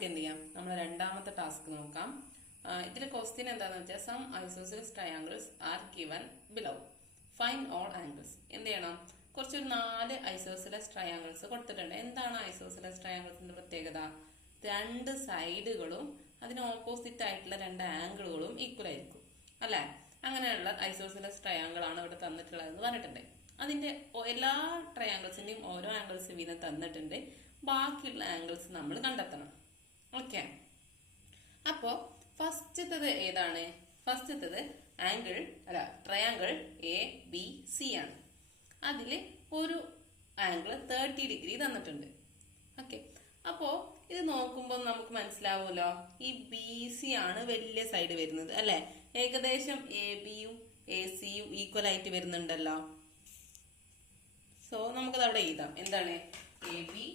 നമുക്ക് എന്ത് ചെയ്യാം, നമ്മൾ രണ്ടാമത്തെ ടാസ്ക് നോക്കാം. ഇതിലെ ക്വസ്റ്റ്യൻ എന്താണെന്ന് വെച്ചാൽ some isosceles triangles are given below, find all angles. എന്ത് ചെയ്യണം, കുറച്ചൊരു 4 ഐസോസിലസ് ട്രയാങ്കിൾസ് കൊടുത്തിട്ടുണ്ട്. എന്താണ് ഐസോസിലസ് ട്രയാങ്കിൾസിന്റെ പ്രത്യേകത? രണ്ട് സൈഡുകളും അതിന് ഓപ്പോസിറ്റ് ആയിട്ടുള്ള രണ്ട് ആംഗിളുകളും ഈക്വൽ ആയിരിക്കും അല്ലെ. അങ്ങനെയുള്ള ഐസോസിലസ് ട്രയാങ്കിൾ ആണ് ഇവിടെ തന്നിട്ടുള്ളത് എന്ന് പറഞ്ഞിട്ടുണ്ട്. അതിന്റെ എല്ലാ ട്രയാങ്കിൾസിന്റെയും ഓരോ ആംഗിൾസ് വീതം തന്നിട്ടുണ്ട്. ബാക്കിയുള്ള ആംഗിൾസ് നമ്മൾ കണ്ടെത്തണം. ഓക്കെ, അപ്പോ ഫസ്റ്റത്തത് ഏതാണ്? ഫസ്റ്റത്തത് ട്രയാങ്കിൾ എ ബി സി ആണ്. അതിൽ ഒരു ആംഗിൾ 30 ഡിഗ്രി തന്നിട്ടുണ്ട്. ഓക്കെ, അപ്പോ ഇത് നോക്കുമ്പോൾ നമുക്ക് മനസ്സിലാവുമല്ലോ, ഈ ബി സി ആണ് വലിയ സൈഡ് വരുന്നത് അല്ലെ. ഏകദേശം എ ബിയും എ സിയും ഈക്വൽ ആയിട്ട് വരുന്നുണ്ടല്ലോ. സോ നമുക്കത് അവിടെ എഴുതാം. എന്താണ്? A B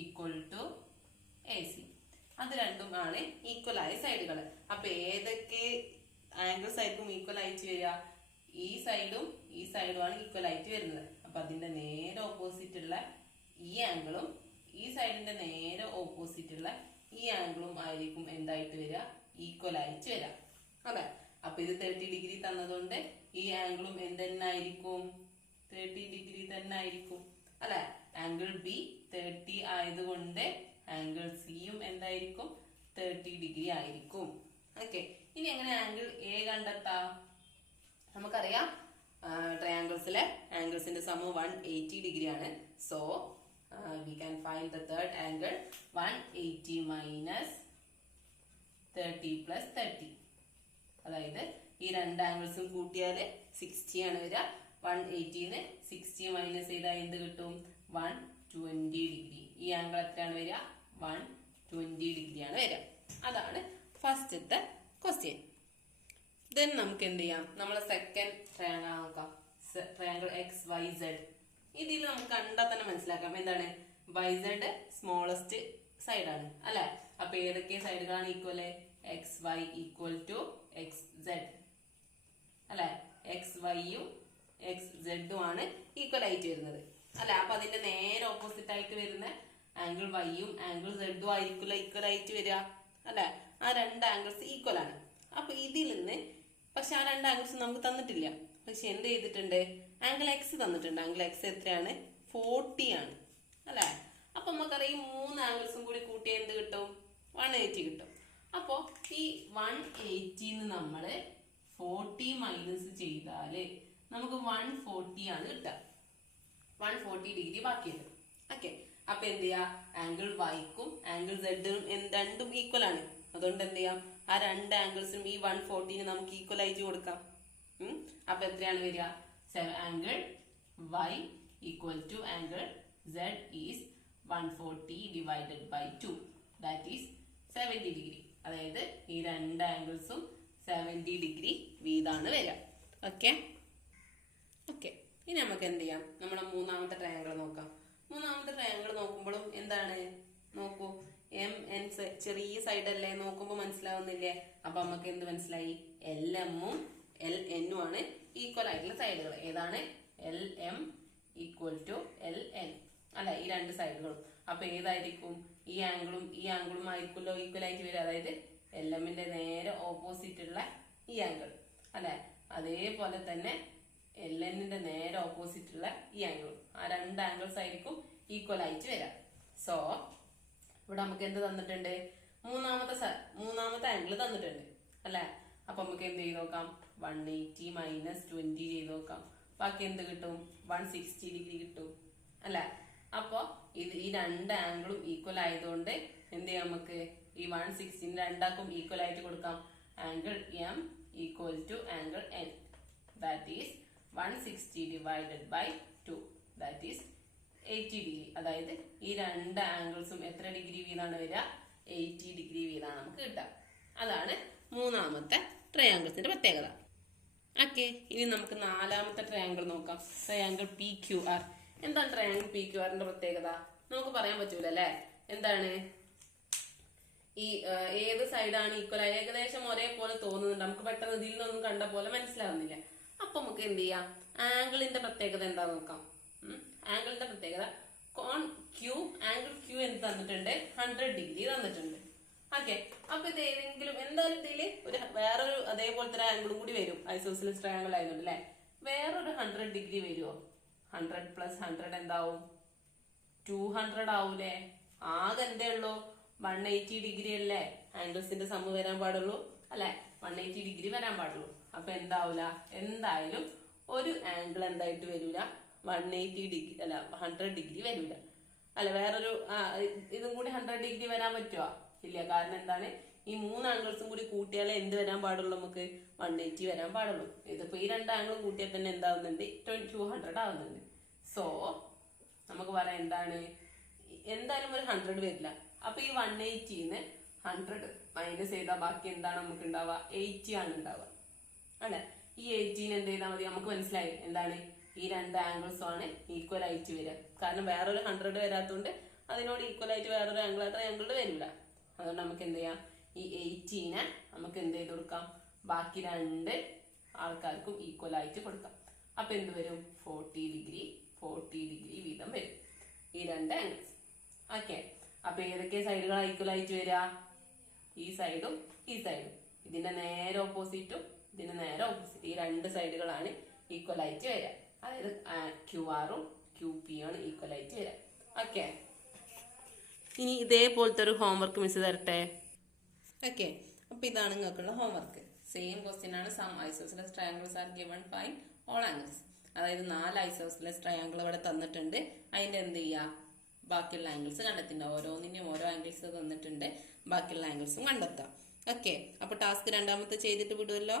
equal to A C. അത് രണ്ടും ആണ് ഈക്വൽ ആയ സൈഡുകൾ. അപ്പൊ ഏതൊക്കെ ആംഗിൾസ് ആയിരിക്കും ഈക്വൽ ആയിട്ട് വരിക? ഈ സൈഡും ഈ സൈഡും ആണ് ഈക്വൽ ആയിട്ട് വരുന്നത്. അപ്പൊ അതിന്റെ നേരെ ഓപ്പോസിറ്റ് ഉള്ള ഈ ആംഗിളും ഈ സൈഡിന്റെ നേരെ ഓപ്പോസിറ്റ് ഉള്ള ഈ ആംഗിളും ആയിരിക്കും എന്തായിട്ട് വരിക? ഈക്വൽ ആയിട്ട് വരിക അല്ലെ. അപ്പൊ ഇത് 30 ഡിഗ്രി തന്നതുകൊണ്ട് ഈ ആംഗിളും എന്തെന്നായിരിക്കും? 30 ഡിഗ്രി തന്നെ ആയിരിക്കും അല്ലെ. ആംഗിൾ ബി 30 ആയതുകൊണ്ട് ആംഗിൾ സിയും എന്തായിരിക്കും? 30 ഡിഗ്രി ആയിരിക്കും. ഓക്കെ, ഇനി എങ്ങനെ ആംഗിൾ എ കണ്ടെത്താം? നമുക്കറിയാം ട്രയാങ്കിൾസിലെ ആംഗിൾസിന്റെ സമം 180 ഡിഗ്രി ആണ്. So we can find the third angle 180 minus 30 plus 30. അതായത് ഈ രണ്ട് ആംഗിൾസും കൂട്ടിയാൽ 60 ആണ് വരിക. 180ന്ന് 60 മൈനസ് ചെയ്താൽ എന്ത് കിട്ടും? 120 ഡിഗ്രി. ഈ ആംഗിൾ എത്രയാണ് വരിക? 120 ഡിഗ്രി ആണ് വരിക. അതാണ് ഫസ്റ്റത്തെ ക്വസ്റ്റ്യൻ. ദെൻ നമുക്ക് എന്ത് ചെയ്യാം, നമ്മളെ സെക്കൻഡ് ട്രയാങ്കിൾ നോക്കാം. Triangle X Y Z. ഇതിൽ നമുക്ക് കണ്ടാൽ തന്നെ മനസ്സിലാക്കാം എന്താണ്? വൈ സെഡ് സ്മോളസ്റ്റ് സൈഡാണ് അല്ലെ. അപ്പൊ ഏതൊക്കെ സൈഡുകളാണ് equal? X Y equal to X Z അല്ലെ. എക്സ് വൈയും എക്സ് സെഡും ആണ് ഈക്വൽ ആയിട്ട് വരുന്നത് അല്ലെ. അപ്പൊ അതിന്റെ നേരെ ഓപ്പോസിറ്റ് ആയിട്ട് വരുന്ന ആംഗിൾ വൈയും ആംഗിൾ സെഡും ആയിരിക്കില്ല ഈക്വൽ ആയിട്ട് വരിക അല്ലെ. ആ രണ്ട് ആംഗിൾസ് ഈക്വൽ ആണ്. അപ്പൊ ഇതിൽ നിന്ന് പക്ഷെ ആ രണ്ട് ആംഗിൾസ് നമുക്ക് തന്നിട്ടില്ല. പക്ഷെ എന്ത് ചെയ്തിട്ടുണ്ട്? ആംഗിൾ എക്സ് തന്നിട്ടുണ്ട്. ആംഗിൾ എക്സ് എത്രയാണ്? 40 ആണ് അല്ലെ. അപ്പൊ നമുക്കറിയാം 3 ആംഗിൾസും കൂടി കൂട്ടിയാൽ എന്ത് കിട്ടും? 180 കിട്ടും. അപ്പൊ ഈ 180 നമ്മള് 40 മൈനസ് ചെയ്താല് നമുക്ക് 140 ആണ് കിട്ടുക. 140 ഡിഗ്രി ബാക്കിയുണ്ട്. ഓക്കെ, അപ്പൊ എന്ത് ചെയ്യാ? ആംഗിൾ വൈക്കും ആംഗിൾ സെഡും രണ്ടും ഈക്വൽ ആണ്. അതുകൊണ്ട് എന്ത് ചെയ്യാം, ആ രണ്ട് ആംഗിൾസും ഈ 140 നമുക്ക് ഈക്വൽ ആയിട്ട് കൊടുക്കാം. അപ്പൊ എത്രയാണ് വരിക? Angle Y equal to angle Z is 140 divided by 2, that is 70 degree. അതായത് ഈ രണ്ട് ആംഗിൾസും 70 ഡിഗ്രി വീതാണ് വരിക. ഓക്കെ ഓക്കെ, ഇനി നമുക്ക് എന്ത് ചെയ്യാം, നമ്മുടെ മൂന്നാമത്തെ ട്രയാങ്കിൾ നോക്കാം. മൂന്നാമത്തെ ട്രയാങ്കിൾ നോക്കുമ്പോഴും എന്താണ്? നോക്കൂ, എം എൻ ചെറിയ സൈഡ് അല്ലേ, നോക്കുമ്പോൾ മനസ്സിലാവുന്നില്ലേ? അപ്പൊ നമുക്ക് എന്ത് മനസ്സിലായി? എൽ എമ്മും എൽ എന്നും ആണ് ഈക്വൽ ആയിട്ടുള്ള സൈഡുകൾ. ഏതാണ്? L M equal to L N അല്ലെ, ഈ രണ്ട് സൈഡുകളും. അപ്പൊ ഏതായിരിക്കും? ഈ ആംഗിളും ആയിരിക്കുമല്ലോ ഈക്വൽ ആയിട്ട് വരിക. അതായത് എൽ എമ്മിന്റെ നേരെ ഓപ്പോസിറ്റ് ഉള്ള ഈ ആംഗിൾ അല്ലെ. അതേപോലെ തന്നെ എൽ എന്നിന്റെ നേരെ ഓപ്പോസിറ്റ് ഉള്ള ഈ ആംഗിളും, ആ രണ്ട് ആംഗിൾസ് ആയിരിക്കും ഈക്വൽ ആയിട്ട് വരിക. സോ ഇവിടെ നമുക്ക് എന്ത് തന്നിട്ടുണ്ട്? മൂന്നാമത്തെ ആംഗിൾ തന്നിട്ടുണ്ട് അല്ലെ. അപ്പൊ നമുക്ക് എന്ത് ചെയ്ത് നോക്കാം? 180 മൈനസ് 20 ചെയ്ത് നോക്കാം. ബാക്കി എന്ത് കിട്ടും? 160 ഡിഗ്രി കിട്ടും അല്ലെ. അപ്പൊ ഈ രണ്ട് ആംഗിളും ഈക്വൽ ആയതുകൊണ്ട് എന്ത് ചെയ്യാം, നമുക്ക് ഈ 160 രണ്ടാക്കും ഈക്വൽ ആയിട്ട് കൊടുക്കാം. Angle M equal to angle N, that is 160 divided by 2, that is 80 degree. അതായത് ഈ രണ്ട് ആംഗിൾസും എത്ര ഡിഗ്രി വീതാണ് വരിക? 80 ഡിഗ്രി വീതാണ് നമുക്ക് കിട്ടുക. അതാണ് മൂന്നാമത്തെ ട്രയാങ്കിൾസിന്റെ പ്രത്യേകത. ഓക്കെ, ഇനി നമുക്ക് നാലാമത്തെ ട്രയാങ്കിൾ നോക്കാം. Triangle P Q R. എന്താണ് ട്രയാങ്കിൾ പി ക്യു ആറിന്റെ പ്രത്യേകത? നമുക്ക് പറയാൻ പറ്റൂല അല്ലെ. എന്താണ്? ഈ ഏത് സൈഡാണ് ഈക്വൽ ആയി? ഏകദേശം ഒരേപോലെ തോന്നുന്നുണ്ട്. നമുക്ക് പെട്ടെന്ന് ഇതിൽ നിന്നൊന്നും കണ്ട പോലെ മനസ്സിലാവുന്നില്ല. അപ്പൊ നമുക്ക് എന്ത് ചെയ്യാം? ആംഗിളിന്റെ പ്രത്യേകത എന്താ നോക്കാം. ആംഗിളിന്റെ പ്രത്യേകത കോൺ ക്യൂ, ആംഗിൾ ക്യൂ എന്ത് തന്നിട്ടുണ്ട്? 100 ഡിഗ്രി തന്നിട്ടുണ്ട്. ഓക്കെ, അപ്പൊ ഇത് ഏതെങ്കിലും എന്തായാലും ഇതില് വേറൊരു അതേപോലത്തെ ഒരു ആംഗിളും കൂടി വരും. ഐസോസിലസ് ട്രയാങ്കിൾ ആയതുകൊണ്ട് അല്ലെ. വേറൊരു 100 ഡിഗ്രി വരുമോ? 100 + 100 എന്താവും? 200 ആവൂലേ? ആകെ എന്തേ ഉള്ളൂ? 180 ഡിഗ്രി അല്ലേ ആംഗിൾസിന്റെ സമ്മ് വരാൻ പാടുള്ളൂ അല്ലെ? 180 ഡിഗ്രി വരാൻ പാടുള്ളൂ. അപ്പൊ എന്താവൂല? എന്തായാലും ഒരു ആംഗിൾ എന്തായിട്ട് വരൂല? 180 ഡിഗ്രി അല്ല 100 ഡിഗ്രി വരൂല അല്ല. വേറൊരു ഇതും കൂടി 100 ഡിഗ്രി വരാൻ പറ്റുമോ? ഇല്ല. കാരണം എന്താണ്? ഈ 3 ആംഗിൾസും കൂടി കൂട്ടിയാലേ എന്ത് വരാൻ പാടുള്ളൂ? നമുക്ക് 180 വരാൻ പാടുള്ളൂ. ഇതിപ്പോ ഈ 2 ആംഗിളും കൂട്ടിയാൽ തന്നെ എന്താവുന്നുണ്ട്? 200 ആവുന്നുണ്ട്. സോ നമുക്ക് പറയാം എന്താണ്? എന്തായാലും ഒരു 100 വരില്ല. അപ്പൊ ഈ 180ന്ന് 100 മൈനസ് ചെയ്താൽ ബാക്കി എന്താണ് നമുക്ക് ഉണ്ടാവുക? 80 ആണ് ഉണ്ടാവുക അല്ലെ? ഈ 80ന് എന്ത് ചെയ്താൽ മതി? നമുക്ക് മനസ്സിലായി എന്താണ്? ഈ 2 ആംഗിൾസും ആണ് ഈക്വൽ ആയിട്ട് വരിക. കാരണം വേറൊരു 100 വരാത്തതുകൊണ്ട് അതിനോട് ഈക്വൽ ആയിട്ട് വേറൊരു ആംഗിൾ ആംഗിൾ വരില്ല. അതുകൊണ്ട് നമുക്ക് എന്ത് ചെയ്യാം? ഈ 80നെ നമുക്ക് എന്ത് ചെയ്ത് കൊടുക്കാം? ബാക്കി 2 ആൾക്കാർക്കും ഈക്വൽ ആയിട്ട് കൊടുക്കാം. അപ്പൊ എന്ത് വരും? 40 ഡിഗ്രി വീതം വരും ഈ 2 ആംഗിൾസ്. ഓക്കെ, അപ്പൊ ഏതൊക്കെ സൈഡുകൾ ഈക്വൽ ആയിട്ട് വരിക? ഈ സൈഡും ഈ സൈഡും. ഇതിന്റെ നേരെ ഓപ്പോസിറ്റും ഇതിന്റെ നേരെ ഓപ്പോസിറ്റ്. ഈ 2 സൈഡുകളാണ് ഈക്വൽ ആയിട്ട് വരിക. അതായത് QR-ഉം QP-യും ഈക്വൽ ആയിട്ട് വരിക. ഓക്കെ, ഇനി ഇതേപോലത്തെ ഒരു ഹോംവർക്ക് മിസ് തരട്ടെ. ഓക്കെ, അപ്പൊ ഇതാണ് നിങ്ങൾക്കുള്ള ഹോംവർക്ക്. സെയിം ക്വസ്റ്റ്യൻ ആണ്. Some isosceles triangles are given, find all angles. അതായത് 4 ഐസോസിലസ് ട്രയാങ്കിൾ ഇവിടെ തന്നിട്ടുണ്ട്. അതിന്റെ എന്ത് ചെയ്യുക? ബാക്കിയുള്ള ആംഗിൾസ് കണ്ടെത്തിണ്ട്. ഓരോന്നിനും ഓരോ ആംഗിൾസ് തന്നിട്ടുണ്ട്. ബാക്കിയുള്ള ആംഗിൾസും കണ്ടെത്താം. ഓക്കെ, അപ്പൊ ടാസ്ക് രണ്ടാമത്തെ ചെയ്തിട്ട് വിടുമല്ലോ.